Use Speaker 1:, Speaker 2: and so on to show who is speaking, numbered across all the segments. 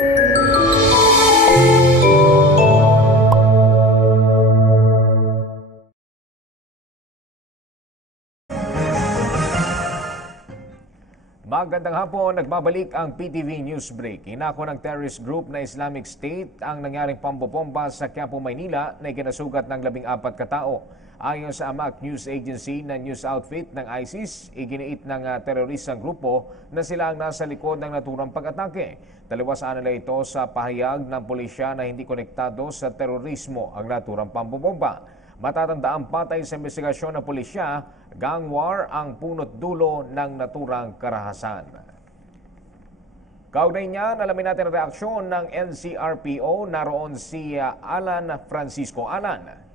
Speaker 1: Thank you. Magandang hapon, nagbabalik ang PTV News Break. Inako ng terrorist group na Islamic State ang nangyaring pambobomba sa Quiapo, Maynila na ikinasugat ng labing apat katao. Ayon sa AMAC News Agency na news outfit ng ISIS, iginiit ng uh, teroristang grupo na sila ang nasa likod ng naturang pag-atake. Taliwasan nila ito sa pahayag ng pulisya na hindi konektado sa terorismo ang naturang pambobomba. Matatandaan patay sa investigasyon ng pulisya, gang war ang punot dulo ng naturang karahasan. Kaugnay niya, alamin natin ang reaksyon ng NCRPO. Naroon si ah, Alan Francisco. Alan.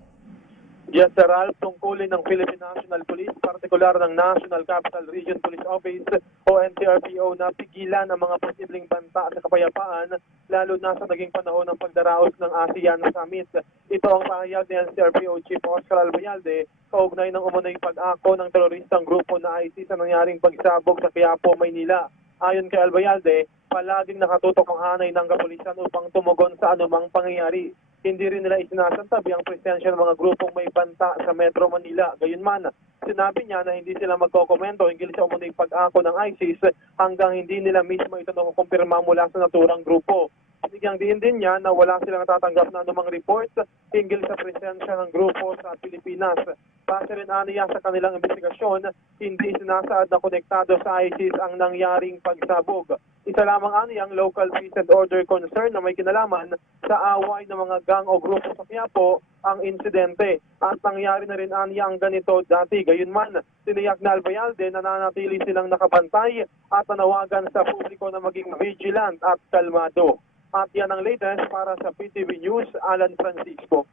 Speaker 2: Yes, Sir Ralph, tungkulin ng Philippine National Police, partikular ng National Capital Region Police Office o NCRPO na pigilan ang mga posibleng banta sa kapayapaan, lalo na sa naging panahon ng pagdaraos ng ASEAN Summit. Ito ang pahayag ni NCRPO Chief Oscar Albayalde kaugnay ng umunay pag-ako ng teroristang grupo na ISIS sa nangyaring pagsabog sa Quiapo, Maynila. Ayon kay Albayalde, palaging nakatutok ang hanay ng kapulisan upang tumugon sa anumang pangyayari hindi rin nila isinasantabi ang presensya ng mga grupong may banta sa Metro Manila. Gayunman, sinabi niya na hindi sila magkokomento hinggil sa umuning pag-ako ng ISIS hanggang hindi nila mismo ito nakukumpirma mula sa naturang grupo. Binigyang din din niya na wala silang natatanggap na anumang reports hinggil sa presensya ng grupo sa Pilipinas. Base rin aniya sa kanilang investigasyon, hindi sinasaad na konektado sa ISIS ang nangyaring pagsabog. Isa lamang ani ang local peace and order concern na may kinalaman sa away ng mga gang o grupo sa Quiapo ang insidente. At nangyari na rin ani ang ganito dati. Gayunman, tiniyak na Albayalde na nanatili silang nakabantay at nanawagan sa publiko na maging vigilant at kalmado. At yan ang latest para sa PTV News, Alan Francisco.